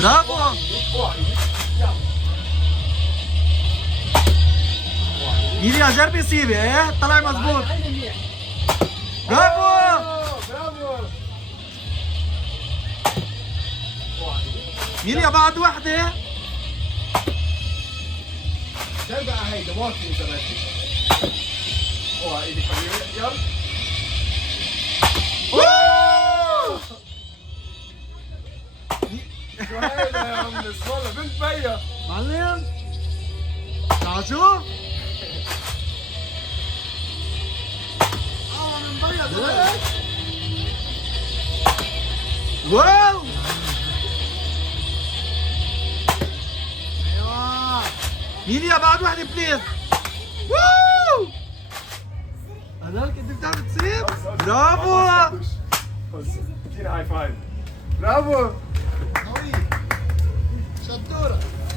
برافو. ميليا جربي سيبي. ايه طلع مظبوط. برافو. برافو. ميليا بعد وحده. شايف بقى هيدا واطي اذا بدك. اوعى ايدك حبيبي. يلا. شو هيدا يا عم والله بنت بيا. معلم تعال شوف. من بيا. واو. ايوه ميليا بعد وحده بليز. واو هذاك انت بتعرف تصير. برافو. ادينا هاي فايف. برافو.